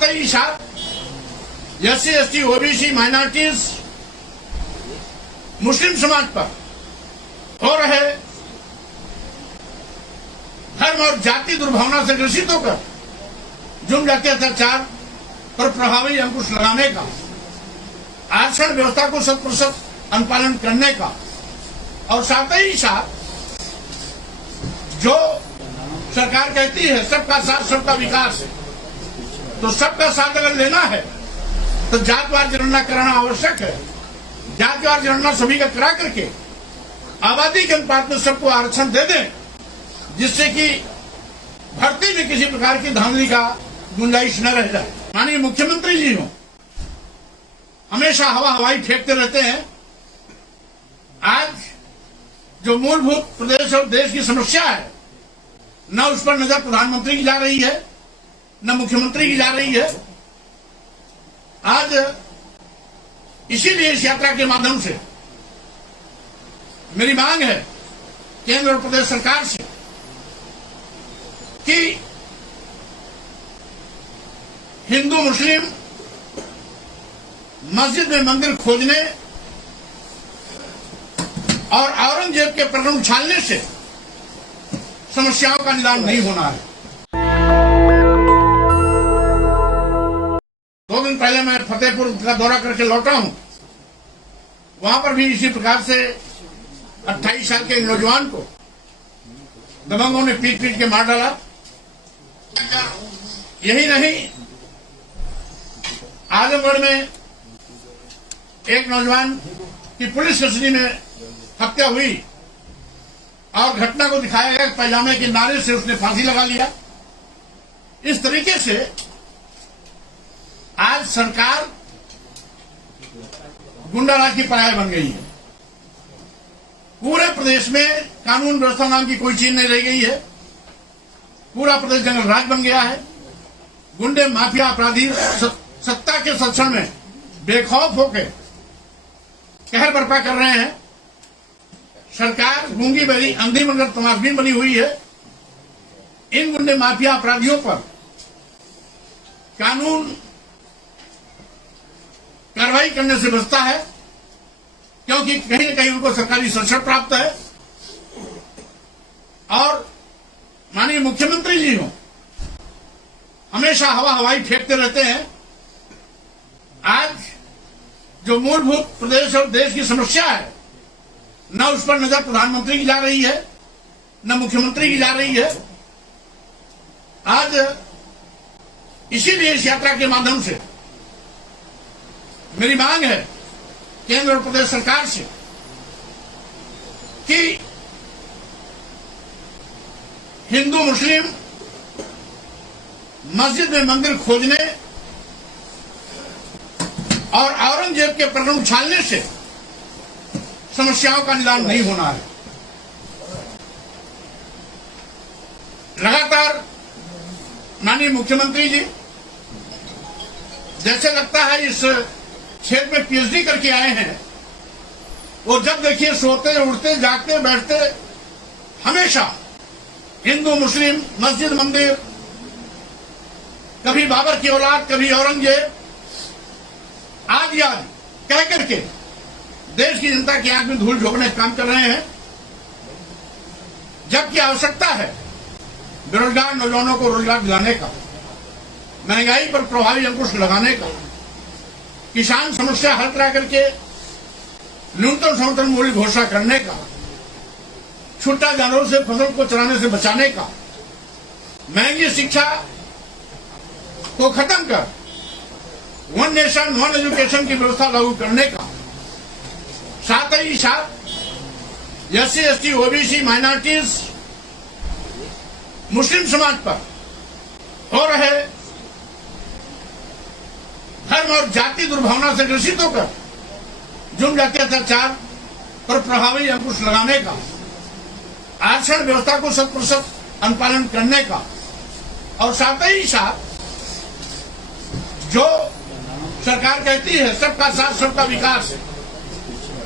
साथ ही साथ SC ST OBC minorities मुस्लिम समाज पर हो रहे धर्म और जाति दुर्भावना से ग्रसित होकर जुर्म जाति अत्याचार पर प्रभावी अंकुश लगाने का, आरक्षण व्यवस्था को 100% अनुपालन करने का और साथ ही साथ जो सरकार कहती है सबका साथ सबका विकास, तो सबका साथ अगर लेना है तो जातवार जनगणना कराना आवश्यक है। जातवार जनगणना सभी का करा करके आबादी के अनुपात में सबको आरक्षण दे दें, जिससे कि भर्ती में किसी प्रकार की धांधली का गुंजाइश न रह जाए। माननीय मुख्यमंत्री जी हो हमेशा हवाई फेंकते रहते हैं। आज जो मूलभूत प्रदेश और देश की समस्या है, न उस पर नजर प्रधानमंत्री की जा रही है, न मुख्यमंत्री की जा रही है। आज इसीलिए इस यात्रा के माध्यम से मेरी मांग है केंद्र और प्रदेश सरकार से कि हिंदू मुस्लिम मस्जिद में मंदिर खोजने और औरंगजेब के प्रकरण उछालने से समस्याओं का निदान नहीं होना है। 2 दिन पहले मैं फतेहपुर का दौरा करके लौटा हूं। वहां पर भी इसी प्रकार से 28 साल के नौजवान को दबंगों ने पीट के मार डाला। यही नहीं, आजमगढ़ में एक नौजवान की पुलिस कस्टडी में हत्या हुई और घटना को दिखाया गया पैजामे के नारे से उसने फांसी लगा लिया। इस तरीके से आज सरकार गुंडाराज की पराया बन गई है। पूरे प्रदेश में कानून व्यवस्था नाम की कोई चीज नहीं रह गई है। पूरा प्रदेश जंगल राज बन गया है। गुंडे माफिया अपराधी सत्ता के संरक्षण में बेखौफ होकर कहर बर्पा कर रहे हैं। सरकार गूंगी बनी अंधी मगर तमाशबीन बनी हुई है। इन गुंडे माफिया अपराधियों पर कानून कार्रवाई करने से बचता है, क्योंकि कहीं न कहीं उनको सरकारी संरक्षण प्राप्त है। और माननीय मुख्यमंत्री जी हो हमेशा हवाई फेंकते रहते हैं। आज जो मूलभूत प्रदेश और देश की समस्या है, न उस पर नजर प्रधानमंत्री की जा रही है, न मुख्यमंत्री की जा रही है। आज इसीलिए इस यात्रा के माध्यम से मेरी मांग है केंद्र और प्रदेश सरकार से कि हिंदू मुस्लिम मस्जिद में मंदिर खोजने और औरंगजेब के प्रकरण उछालने से समस्याओं का निदान नहीं होना है। लगातार माननीय मुख्यमंत्री जी जैसे लगता है इस क्षेत्र में पीएचडी करके आए हैं। वो जब देखिए सोते उठते जागते बैठते हमेशा हिंदू मुस्लिम मस्जिद मंदिर, कभी बाबर की औलाद कभी औरंगजेब आदि आदि कह करके देश की जनता की आंख में धूल झोंकने का काम कर रहे हैं। जबकि आवश्यकता है बेरोजगार नौजवानों को रोजगार दिलाने का, महंगाई पर प्रभावी अंकुश लगाने का, किसान समस्या हल करा करके न्यूनतम समर्थन मूल्य घोषणा करने का, छूटा जानवरों से फसल को चराने से बचाने का, महंगी शिक्षा को खत्म कर वन नेशन वन एजुकेशन की व्यवस्था लागू करने का, साथ ही साथ एससी एसटी ओबीसी माइनॉरिटीज मुस्लिम समाज पर हो रहे धर्म और जाति दुर्भावना से ग्रसित होकर जुर्म जाति अत्याचार पर प्रभावी अंकुश लगाने का, आरक्षण व्यवस्था को 100% अनुपालन करने का और साथ ही साथ जो सरकार कहती है सबका साथ सबका विकास,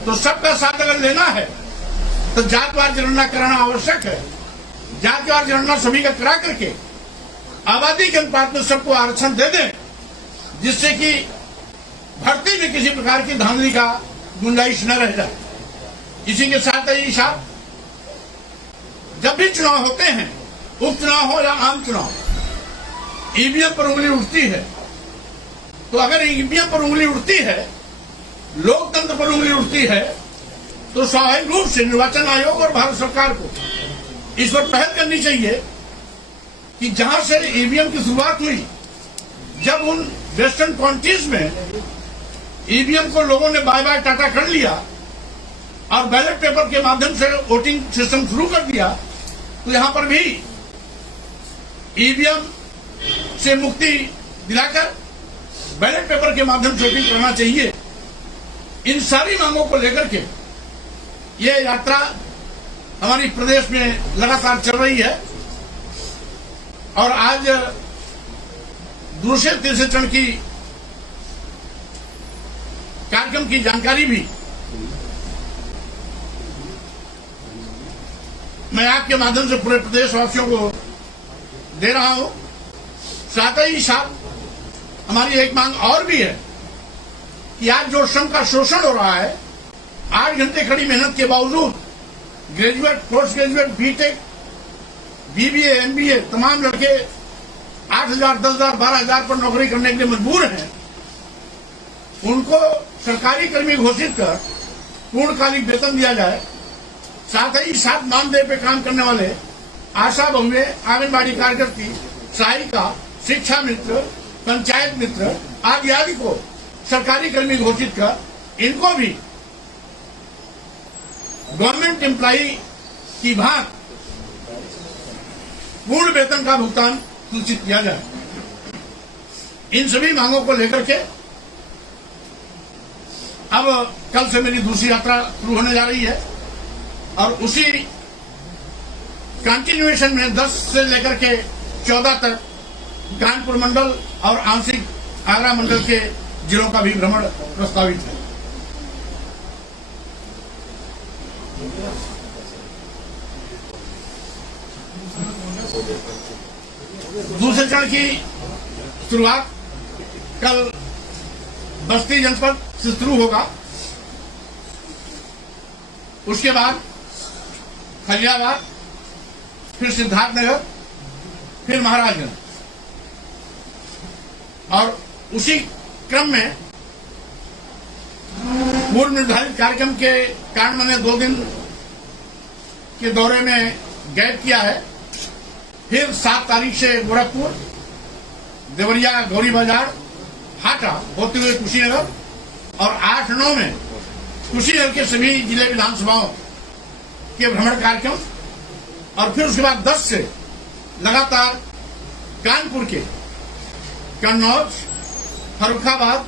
तो सबका साथ अगर लेना है तो जातवार जनगणना कराना आवश्यक है। जातवार जनगणना सभी का करा करके आबादी के अनुपात में सबको आरक्षण दे दें, जिससे कि भर्ती में किसी प्रकार की धांधली का गुंजाइश न रह जाए। इसी के साथ ही साथ जब भी चुनाव होते हैं, उपचुनाव हो या आम चुनाव, ईवीएम पर उंगली उठती है। तो अगर ईवीएम पर उंगली उठती है, लोकतंत्र पर उंगली उठती है, तो स्वाभाविक रूप से निर्वाचन आयोग और भारत सरकार को इस पर पहल करनी चाहिए कि जहां से ईवीएम की शुरुआत हुई, जब उन वेस्टर्न कंट्रीज में ईवीएम को लोगों ने बाय बाय टाटा कर लिया और बैलेट पेपर के माध्यम से वोटिंग सिस्टम शुरू कर दिया, तो यहां पर भी ईवीएम से मुक्ति दिलाकर बैलेट पेपर के माध्यम से वोटिंग करना चाहिए। इन सारी मांगों को लेकर के ये यात्रा हमारी प्रदेश में लगातार चल रही है और आज दूसरे तीसरे चरण की कार्यक्रम की जानकारी भी मैं आपके माध्यम से पूरे प्रदेशवासियों को दे रहा हूं। साथ ही साथ हमारी एक मांग और भी है कि आज जो श्रम का शोषण हो रहा है, 8 घंटे कड़ी मेहनत के बावजूद graduate, post graduate, BTech, BBA, MBA तमाम लड़के 8,000, 10,000, 12,000 पर नौकरी करने के लिए मजबूर हैं। उनको सरकारी कर्मी घोषित कर पूर्णकालिक वेतन दिया जाए। साथ ही साथ मानदेय पे काम करने वाले आशा बहुए, आंगनबाड़ी कार्यकर्ती, सहायिका, शिक्षा मित्र, पंचायत मित्र आदि को सरकारी कर्मी घोषित कर इनको भी गवर्नमेंट एम्प्लॉई की भांति पूर्ण वेतन का भुगतान सुनिश्चित किया जाए। इन सभी मांगों को लेकर के अब कल से मेरी दूसरी यात्रा शुरू होने जा रही है और उसी कंटिन्यूएशन में 10 से लेकर के 14 तक कानपुर मंडल और आंशिक आगरा मंडल के जिलों का भी भ्रमण प्रस्तावित है। दूसरे चरण की शुरुआत कल बस्ती जनपद से शुरू होगा, उसके बाद खलियाबाद, फिर सिद्धार्थनगर, फिर महाराजगंज और उसी क्रम में पूर्व निर्धारित कार्यक्रम के कारण मैंने 2 दिन के दौरे में गैप किया है। फिर 7 तारीख से गोरखपुर, देवरिया, गौरी बाजार, हाटा होते हुए कुशीनगर और 8-9 में कुशीनगर के सभी जिले विधानसभाओं के भ्रमण कार्यक्रम और फिर उसके बाद 10 से लगातार कानपुर के कन्नौज, फर्रुखाबाद,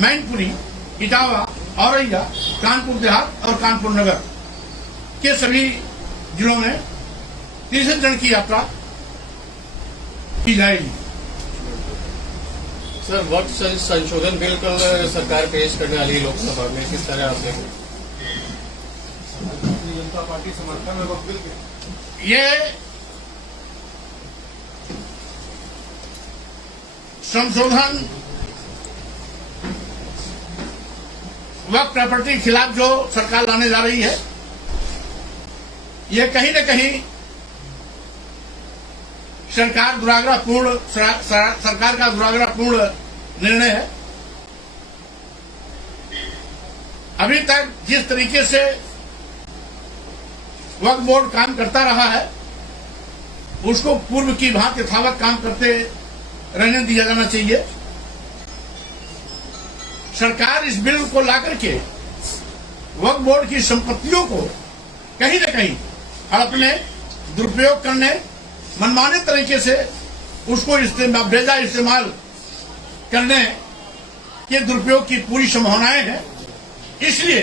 मैनपुरी, इटावा, औरैया, कानपुर देहात और कानपुर नगर के सभी जिलों में तीसरे चरण की यात्रा की जाएगी। सर, वक्त संशोधन बिल कल सरकार पेश करने वाली है लोकसभा में, किस तरह आप देखें? भारतीय जनता पार्टी समर्थन में वक्त बिल के ये संशोधन वक्त प्रॉपर्टी के खिलाफ जो सरकार लाने जा रही है, ये कहीं न कहीं सरकार का दुराग्रहपूर्ण निर्णय है। अभी तक जिस तरीके से वक्फ बोर्ड काम करता रहा है, उसको पूर्व की भांति यथावत काम करते रहने दिया जाना चाहिए। सरकार इस बिल को लाकर के वक्फ बोर्ड की संपत्तियों को कहीं न कहीं अपने दुरुपयोग करने, मनमाने तरीके से उसको बेजा इस्तेमाल करने के दुरुपयोग की पूरी संभावनाएं हैं। इसलिए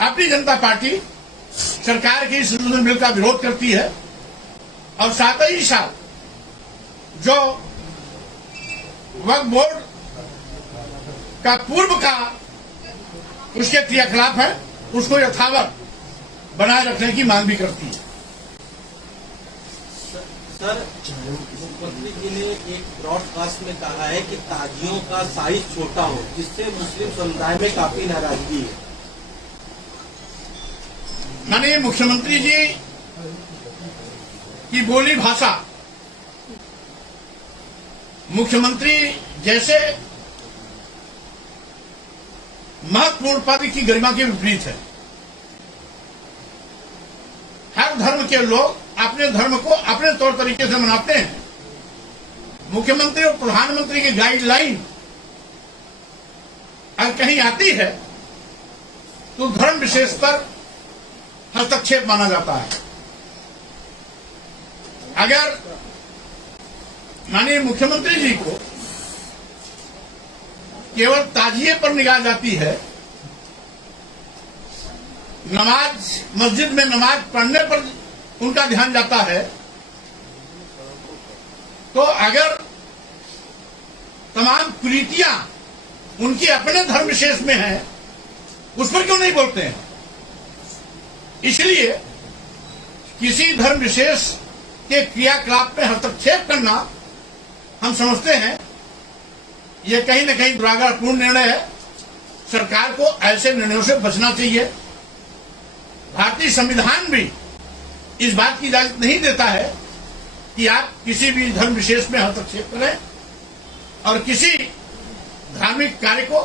भारतीय जनता पार्टी सरकार के इस संशोधन बिल का विरोध करती है और साथ ही साथ जो वक्फ बोर्ड का पूर्व का उसके क्रियाकलाप है, उसको यथावत बनाए रखने की मांग भी करती है। सर मुख्यमंत्री जी ने एक ब्रॉडकास्ट में कहा है कि ताजियों का साइज छोटा हो, जिससे मुस्लिम समुदाय में काफी नाराजगी है। माननीय मुख्यमंत्री जी की बोली भाषा मुख्यमंत्री जैसे महत्वपूर्ण पद की गरिमा के विपरीत है। हर धर्म के लोग अपने धर्म को अपने तौर तरीके से मनाते हैं। मुख्यमंत्री और प्रधानमंत्री की गाइडलाइन अगर कहीं आती है तो धर्म विशेष पर हस्तक्षेप माना जाता है। अगर माननीय मुख्यमंत्री जी को केवल ताजिए पर निगाह जाती है, नमाज मस्जिद में नमाज पढ़ने पर उनका ध्यान जाता है, तो अगर तमाम कुरीतियां उनके अपने धर्म विशेष में हैं, उस पर क्यों नहीं बोलते हैं? इसलिए किसी धर्म विशेष के क्रियाकलाप में हस्तक्षेप करना हम समझते हैं यह कहीं न कहीं दुराग्रहपूर्ण निर्णय है। सरकार को ऐसे निर्णयों से बचना चाहिए। भारतीय संविधान भी इस बात की इजाजत नहीं देता है कि आप किसी भी धर्म विशेष में हस्तक्षेप करें और किसी धार्मिक कार्य को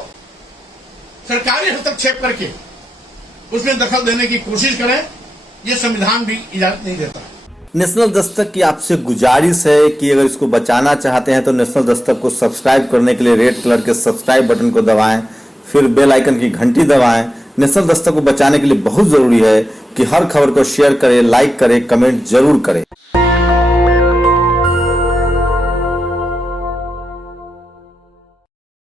सरकारी हस्तक्षेप करके उसमें दखल देने की कोशिश करें। यह संविधान भी इजाजत नहीं देता। नेशनल दस्तक की आपसे गुजारिश है कि अगर इसको बचाना चाहते हैं तो नेशनल दस्तक को सब्सक्राइब करने के लिए रेड कलर के सब्सक्राइब बटन को दबाएं, फिर बेल आइकन की घंटी दबाएं। नेशनल दस्तक को बचाने के लिए बहुत जरूरी है कि हर खबर को शेयर करें, लाइक करें, कमेंट जरूर करें।